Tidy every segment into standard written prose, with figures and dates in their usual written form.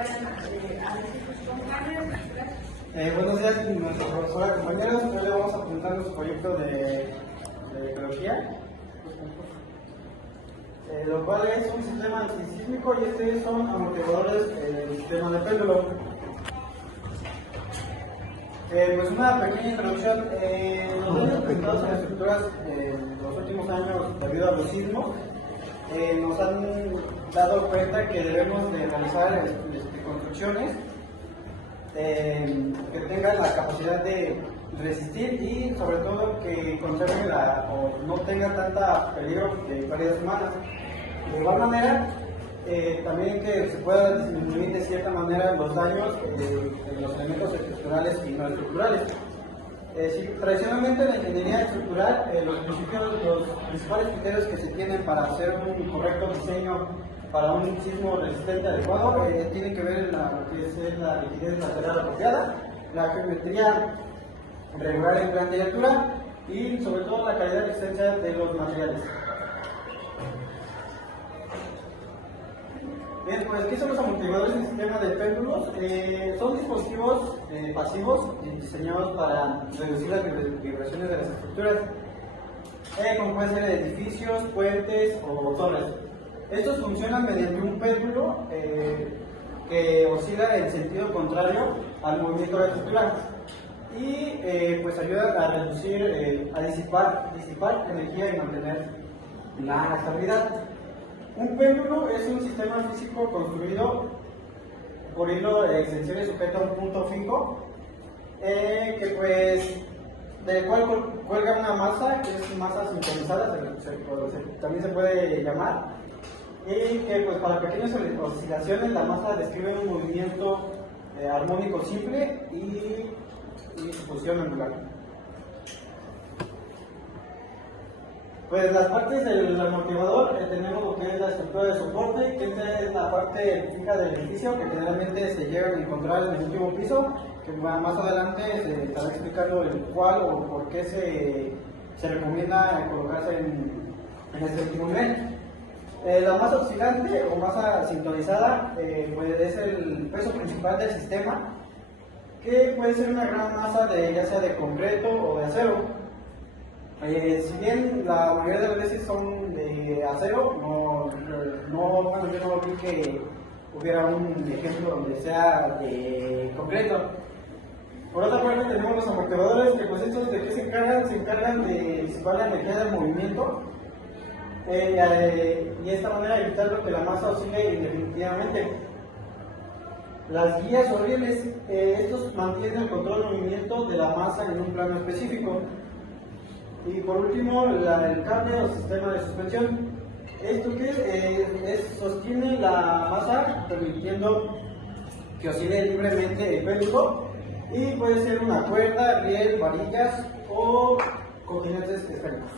vayan a decir sus compañeros. Buenos días, nuestra profesora, compañeros. Hoy le vamos a presentar nuestro proyecto de ecología, lo cual es un sistema antisísmico y son amortiguadores del sistema de péndulo. Pues una pequeña introducción. Los daños presentados en estructuras en los últimos años debido a los sismos nos han dado cuenta que debemos de realizar construcciones que tengan la capacidad de resistir y sobre todo que conserven o no tengan tanta peligro de pérdidas humanas. De igual manera, también que se pueda disminuir de cierta manera los daños de los elementos estructurales y no estructurales. Tradicionalmente en la ingeniería estructural, los principales criterios que se tienen para hacer un correcto diseño para un sismo resistente adecuado tiene que ver en lo que es la rigidez lateral apropiada, la geometría regular en planta y altura y sobre todo la calidad y existencia de los materiales. Bien, pues, ¿qué son los amortiguadores del sistema de péndulos? Son dispositivos pasivos diseñados para reducir las vibraciones de las estructuras, como pueden ser edificios, puentes o torres. Estos funcionan mediante un péndulo que oscila en sentido contrario al movimiento de la estructura y pues ayuda a reducir, a disipar energía y mantener la estabilidad. Un péndulo es un sistema físico construido por hilo de extensión y sujeto a un punto fijo, que pues del cual cuelga una masa, que es masa sincronizada, también se puede llamar, y que pues para pequeñas oscilaciones la masa describe un movimiento armónico simple y su posición angular. Pues las partes del amortiguador tenemos lo que es la estructura de soporte, que esta es la parte fija del edificio que generalmente se llegan a encontrar en el último piso, que más adelante se estará explicando el cuál o por qué se recomienda colocarse en este último nivel. La masa oscilante o masa sintonizada pues es el peso principal del sistema, que puede ser una gran masa ya sea de concreto o de acero. Si bien la mayoría de las veces son de acero, bueno, yo no vi que hubiera un ejemplo donde sea de concreto. Por otra parte tenemos los amortiguadores, que pues estos de qué se encargan de disipar la energía del movimiento y de esta manera evitar que la masa oscile indefinidamente. Las guías o rieles, estos mantienen el control del movimiento de la masa en un plano específico. Y por último, el cable o sistema de suspensión. Esto que sostiene la masa permitiendo que oscile libremente el péndulo y puede ser una cuerda, riel, varillas o cojinetes esféricos.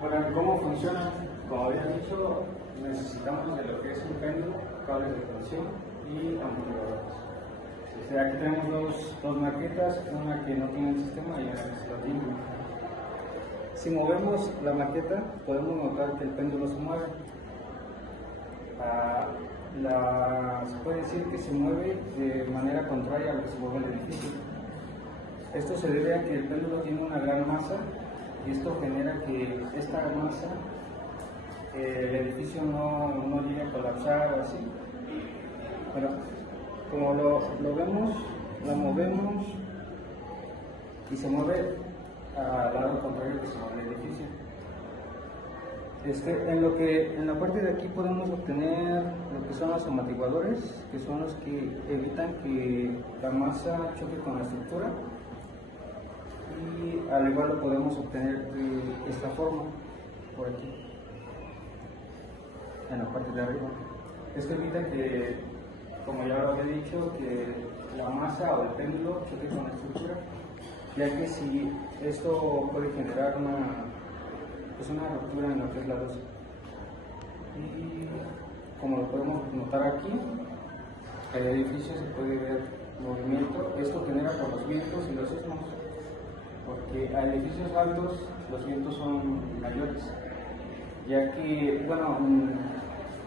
Bueno, ¿cómo funciona? Como había dicho, necesitamos de lo que es un péndulo, cables de tensión y amortiguadores. Aquí tenemos dos maquetas, una que no tiene el sistema y una que lo tiene. Si movemos la maqueta, podemos notar que el péndulo se mueve. Se puede decir que se mueve de manera contraria a lo que se mueve el edificio. Esto se debe a que el péndulo tiene una gran masa y esto genera que esta masa, el edificio no llegue a colapsar o así. Bueno, como lo vemos, la movemos y se mueve al lado contrario que se mueve el edificio. En la parte de aquí podemos obtener lo que son los amortiguadores, que son los que evitan que la masa choque con la estructura, y al igual lo podemos obtener de esta forma, por aquí, en la parte de arriba. Esto evita que, como ya lo había dicho, que la masa o el péndulo choque con la estructura, ya que si esto puede generar una ruptura en lo que es la losa. Y como lo podemos notar aquí, el edificio se puede ver movimiento. Esto genera por los vientos y los sismos, porque a edificios altos los vientos son mayores. ya que, bueno,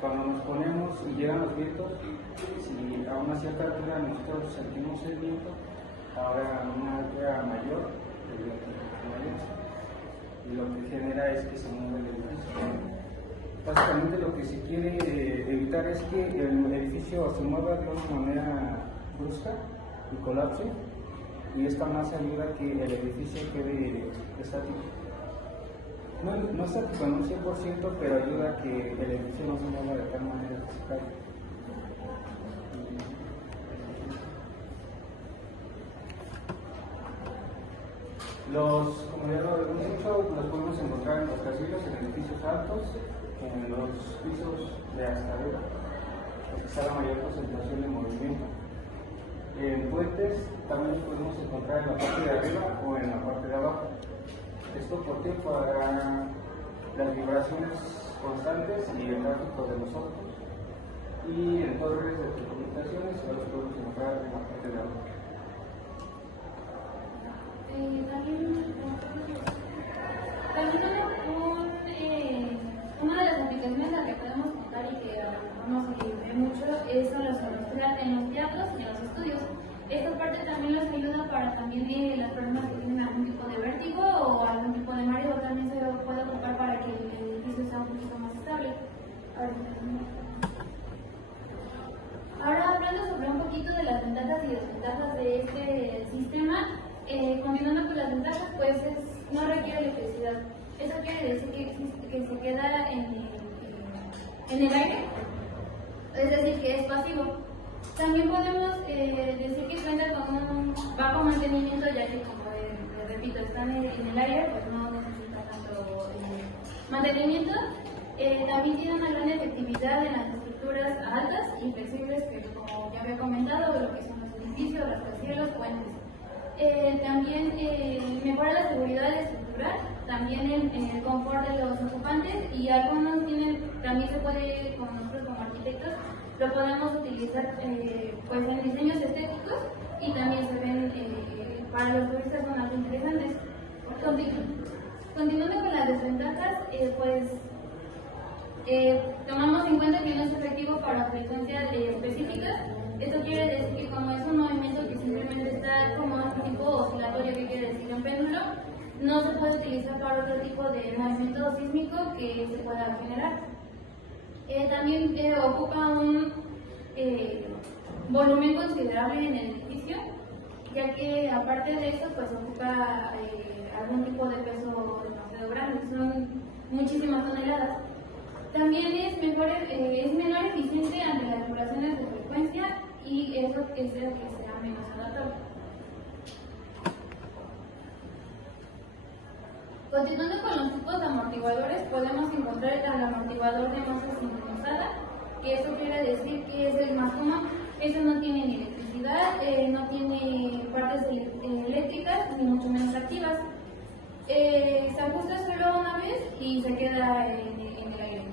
cuando nos ponemos y llegan los vientos, si a una cierta altura nosotros sentimos el viento, ahora a una altura mayor, el viento es mayor, y lo que genera es que se mueve el edificio. Básicamente lo que se quiere evitar es que el edificio se mueva de una manera brusca y colapse, y esta masa ayuda a que el edificio quede estático. No estático en un 100%, pero ayuda a que el edificio no se mueva de tal manera que se caiga. Como ya lo hemos dicho, los podemos encontrar en los rascacielos, en edificios altos, en los pisos de hasta arriba, porque está la mayor concentración de movimiento. En puentes también los podemos encontrar en la parte de arriba o en la parte de abajo. Esto porque para las vibraciones constantes y el tráfico de los autos, y en torres de telecomunicaciones los podemos encontrar en la parte de abajo. Una de las aplicaciones a las que podemos contar y que vamos a ver mucho son en los teatros y en los estudios. Esta parte también nos ayuda para también las personas que tienen algún tipo de vértigo o algún tipo de mareo, también se puede ocupar para que el edificio sea un poquito más estable. Ahora hablando sobre un poquito de las ventajas y desventajas de este sistema, combinando con las ventajas, pues no requiere electricidad. Eso quiere decir que se queda en el aire, es decir, que es pasivo. También podemos decir que cuenta con un bajo mantenimiento, ya que, como les repito, están en el aire, pues no necesita tanto mantenimiento. También tiene una gran efectividad en las estructuras altas y flexibles, que como ya había comentado, lo que son los edificios, rascacielos, puentes. También mejora la seguridad estructural, también el confort de los ocupantes, y algunos también se puede, con nosotros como arquitectos, lo podemos utilizar pues en diseños estéticos, y también se ven para los turistas son algo interesantes. Continuando con las desventajas, tomamos en cuenta que no es efectivo para frecuencias específicas. Esto quiere decir que como es un movimiento que simplemente está como un tipo oscilatorio, que quiere decir un péndulo, no se puede utilizar para otro tipo de movimiento sísmico que se pueda generar. También ocupa un volumen considerable en el edificio, ya que aparte de eso pues ocupa algún tipo de peso demasiado grande, son muchísimas toneladas. También es menor eficiente ante las vibraciones de frecuencia, y eso es el que sea menos adaptable. Continuando con los tipos de amortiguadores, podemos encontrar el amortiguador de masa sincronizada, que eso quiere decir que es el más común. Eso no tiene ni electricidad, no tiene partes eléctricas, ni mucho menos activas. Se ajusta solo una vez y se queda en el aire.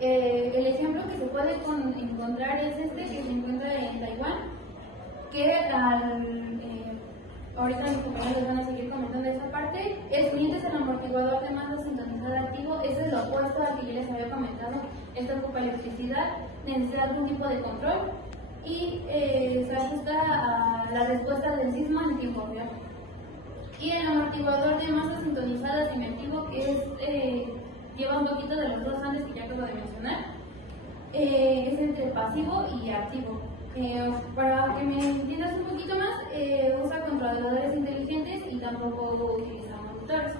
El ejemplo que se puede encontrar es este, que se encuentra en Taiwán, que ahorita mis compañeros les van a seguir comentando esa parte. El siguiente es el amortiguador de masa sintonizada activo. Este es lo opuesto al que yo les había comentado. Este ocupa electricidad, necesita algún tipo de control, y se ajusta a la respuesta del sismo en tiempo real. Y el amortiguador de masa sintonizada semiactivo, que lleva un poquito de los dos antes que ya acabo de mencionar, es entre pasivo y activo. Para que me entiendas un poquito más, usa controladores inteligentes y tampoco utiliza motores.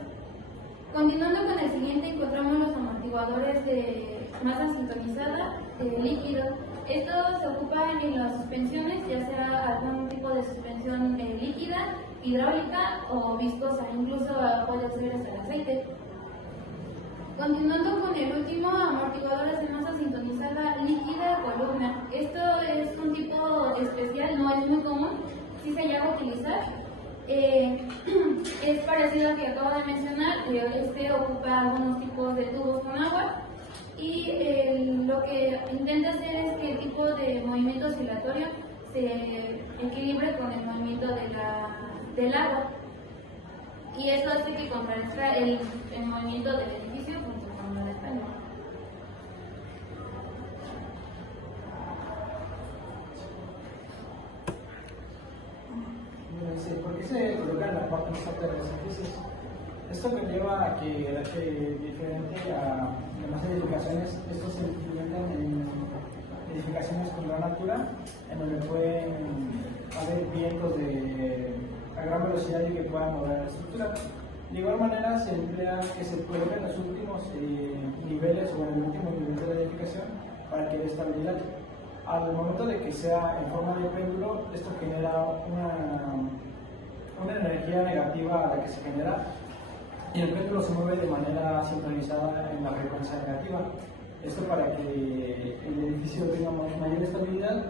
Continuando con el siguiente, encontramos los amortiguadores de masa sintonizada líquido. Esto se ocupa en las suspensiones, ya sea algún tipo de suspensión líquida, hidráulica o viscosa, incluso puede ser hasta el aceite. Continuando con el último, amortiguadores de masa sintonizada líquida columna. Esto es un tipo especial, no es muy común, sí se llega a utilizar. Es parecido al que acabo de mencionar, ocupa algunos tipos de tubos con agua, y lo que intenta hacer es que el tipo de movimiento oscilatorio se equilibre con el movimiento del agua, y esto hace que contrarresta el movimiento del edificio junto con la parte más alta de los edificios. Esto conlleva a que, diferente a demás edificaciones, estos se implementan en edificaciones con gran altura, en donde pueden haber vientos a gran velocidad y que puedan mover la estructura. De igual manera, se emplea que se coloquen los últimos niveles o en el último nivel de la edificación para que dé estabilidad. Al momento de que sea en forma de péndulo, esto genera una energía negativa a la que se genera y el péndulo se mueve de manera sincronizada en la frecuencia negativa. Esto para que el edificio tenga mayor estabilidad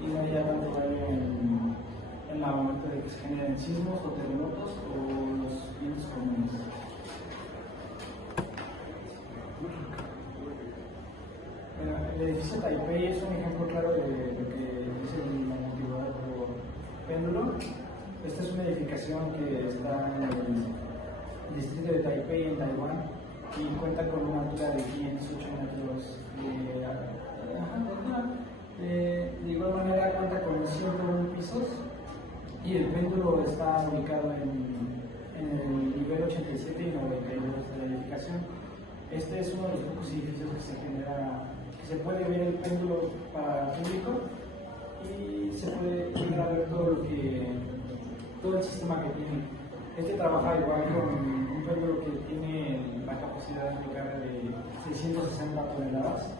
y no haya tanto daño en el momento de que se generen sismos o terremotos o los vientos comunes. El edificio Taipei es un ejemplo claro de lo que dice el amortiguador por péndulo. Esta es una edificación que está en el distrito de Taipei, en Taiwán, y cuenta con una altura de 508 metros de altura. De igual manera cuenta con 101 pisos y el péndulo está ubicado en el nivel 87 y 92 de la edificación. Este es uno de los pocos edificios que se puede ver el péndulo para público y se puede llegar a ver todo el sistema que tiene. Este trabaja igual con un péndulo que tiene la capacidad de carga de 660 toneladas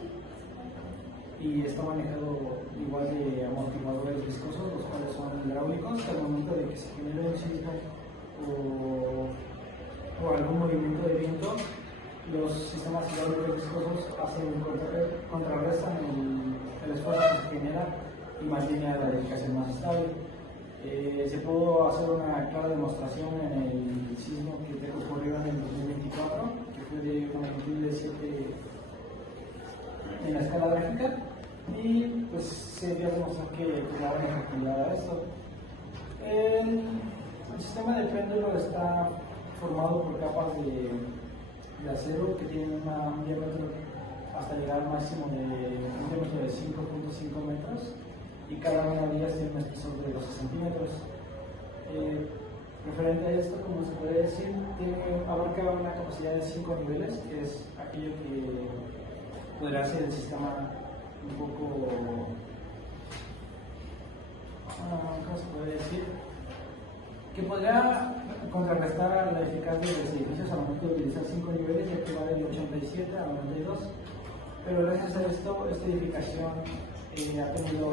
y está manejado igual de amortiguadores viscosos, los cuales son hidráulicos, que al momento de que se genere un sismo o algún movimiento de viento, los sistemas hidráulicos viscosos contrarrestan el esfuerzo que se genera y mantiene a la edificación más estable. Se pudo hacer una clara demostración en el sismo que ocurrió en el 2024, que fue de una magnitud de 7 en la escala gráfica, y pues se dio a demostrar que daban efectividad a esto. El sistema de péndulo está formado por capas de acero que tienen un diámetro hasta llegar al máximo de un diámetro de 5.5 metros y cada una de ellas tiene un espesor de 12 centímetros. Referente a esto, como se puede decir, abarca una capacidad de 5 niveles, que es aquello que podrá hacer el sistema un poco, ¿cómo se puede decir? Que podrá contrarrestar la eficacia de los edificios al momento de utilizar 5 niveles, ya que va del 87 a 92. Pero gracias a esto, esta edificación ha tenido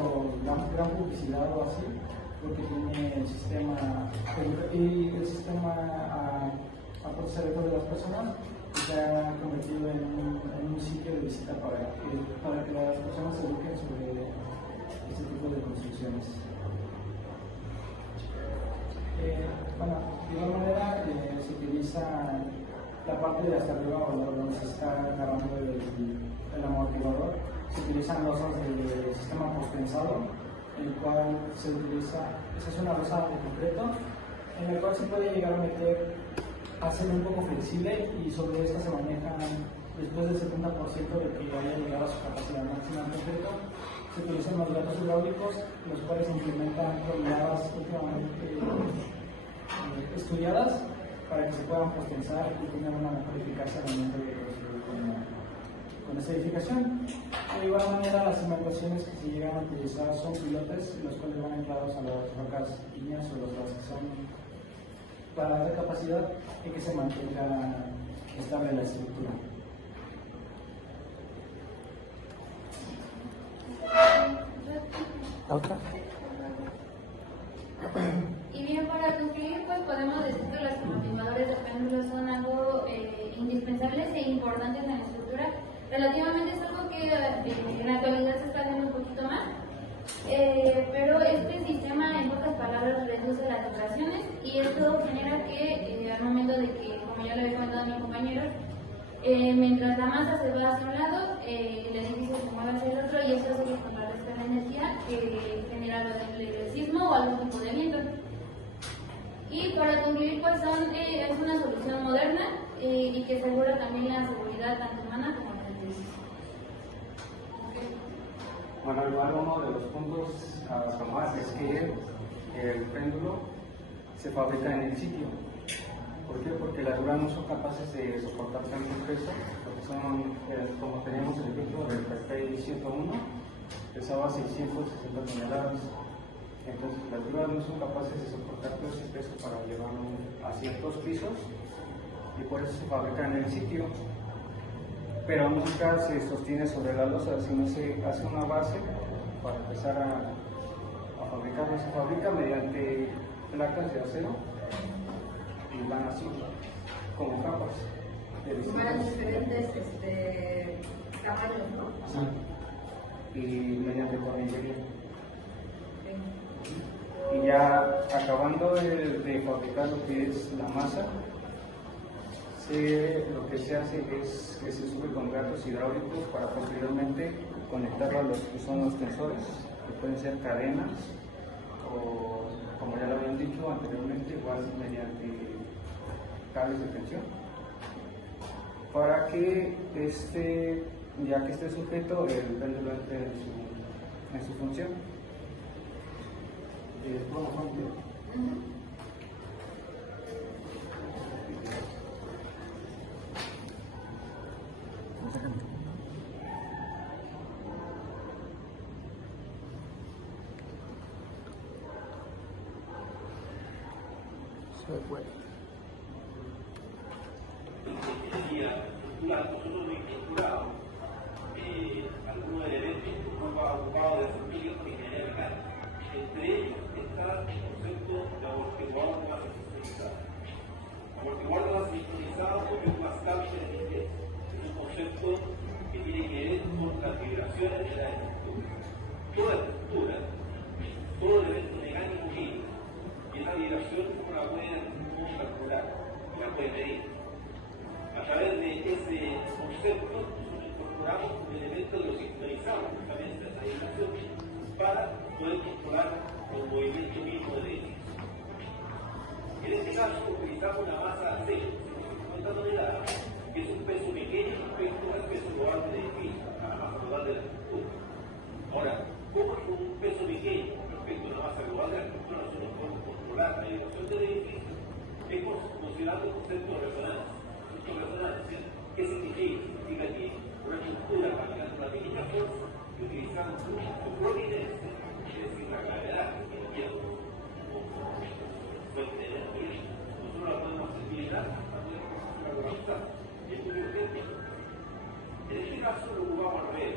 gran publicidad o así, porque tiene el sistema a proceder de las personas y se ha convertido en un sitio de visita para que las personas se eduquen sobre este tipo de construcciones. Bueno, de igual manera se utiliza la parte de hasta arriba donde se está agarrando el amortiguador. Se utilizan losas del sistema pospensado, en el cual se hace una losa de concreto, en el cual se puede llegar a meter, hacer un poco flexible y sobre esta se maneja después del 70% de que haya llegado a su capacidad máxima en concreto. Se utilizan los gatos hidráulicos, los cuales se implementan toneladas últimamente estudiadas para que se puedan pospensar y tengan una mejor eficacia al momento de construir con esta edificación. De igual manera, las cimentaciones que se llegan a utilizar son pilotes, los cuales van anclados a las rocas ígneas o las que son para alta capacidad y que se mantenga estable la estructura. ¿Otra? Y bien, para concluir, pues podemos decir que los amortiguadores de péndulo son algo indispensables e importantes en la estructura. Relativamente es algo que en la actualidad se está viendo un poquito más, pero este sistema, en pocas palabras, reduce las vibraciones y esto genera que al momento de que, como ya le había comentado a mi compañero, mientras la masa se va hacia un lado, el edificio se mueve hacia el otro y eso hace que contrarresta la energía que genera el sismo o algún tipo de viento. Y para concluir, pues es una solución moderna y que asegura también la seguridad tanto humana como del edificio. Bueno, igual uno de los puntos a tomar es que el péndulo se fabrican en el sitio. ¿Por qué? Porque las grúas no son capaces de soportar tanto peso, porque son, como teníamos el ejemplo del PP 101, pesaba 660 toneladas. Entonces las grúas no son capaces de soportar todo ese peso para llevarlo a ciertos pisos y por eso se fabrican en el sitio. Pero nunca se sostiene sobre la losa, sino se hace una base para empezar a fabricarlo. Se fabrica mediante placas de acero y van así, como capas. Van diferentes tamaños, ¿no? Sí. Y mediante tornillería. Y ya acabando de fabricar lo que es la masa, lo que se hace es que se sube con gatos hidráulicos para posteriormente conectarlo a los que son los tensores, que pueden ser cadenas o, como ya lo habían dicho anteriormente, igual mediante cables de tensión, para que ya que esté sujeto, el péndulo entre en su función. Nosotros hemos incorporado algunos elementos que hemos ocupado de estudios de ingeniería mecánica. Entre ellos está el concepto de amortiguador de masa sincronizada. Amortiguador de masa sincronizada o bastante en inglés. Es un concepto que tiene que ver con las vibraciones de la estructura. Toda estructura, todo elemento mecánico químico, y esa vibración uno la puede calcular y la puede medir. A través de ese concepto, nosotros incorporamos un elemento que lo sincronizamos justamente a esa vibración para poder controlar el movimiento mismo del edificio. En este caso, utilizamos una masa de 50 toneladas, que es un peso pequeño respecto al peso global del edificio, a la masa global de la estructura. Ahora, ¿cómo es un peso pequeño respecto a la masa global de la estructura nosotros podemos controlar la vibración del edificio? Es considerando el concepto de resonancia. Resonancia, ¿qué significa? Significa que una estructura aplicando una mínima fuerza y utilizando su prominencia, es decir, la gravedad que tiene fuente de energía, nosotros la podemos utilizar para poder organizar. Y esto es muy urgente. En este caso lo ocupamos al revés.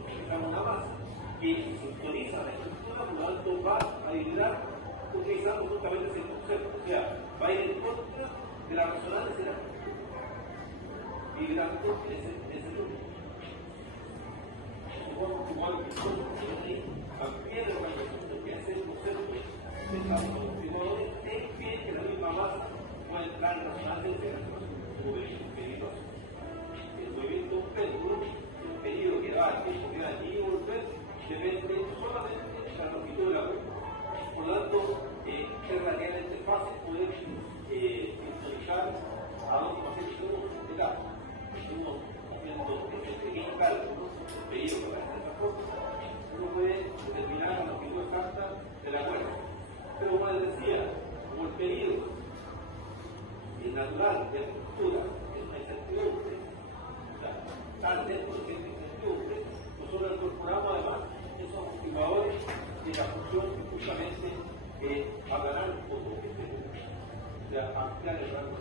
Utilizamos una masa que sintoniza la estructura, por lo tanto va a vibrar utilizando justamente ese concepto, o sea, va a ir en contra de la resonancia de la estructura, vibrando en ese número. Igual que nosotros también la organización lo que hace el concepto de los amortiguadores es que la misma masa puede entrar en resonancia de la movimiento peligroso. El movimiento de un péndulo es un pedido que va al tiempo que da allí y volver, depende solamente de la longitud de la curva. Por lo tanto, es relativamente fácil poder sintonizar a dónde va a ser de caso. Estamos haciendo este pequeño cálculo, pedido para hacer esta cosa, uno puede determinar la longitud exacta de la cuerda. Pero como les decía, como el pedido es natural de la estructura, es una incertidumbre, o sea, tal dentro de esta incertidumbre, nosotros incorporamos además esos amortiguadores de la función justamente aplanar un poco este punto, o sea, ampliar el rango.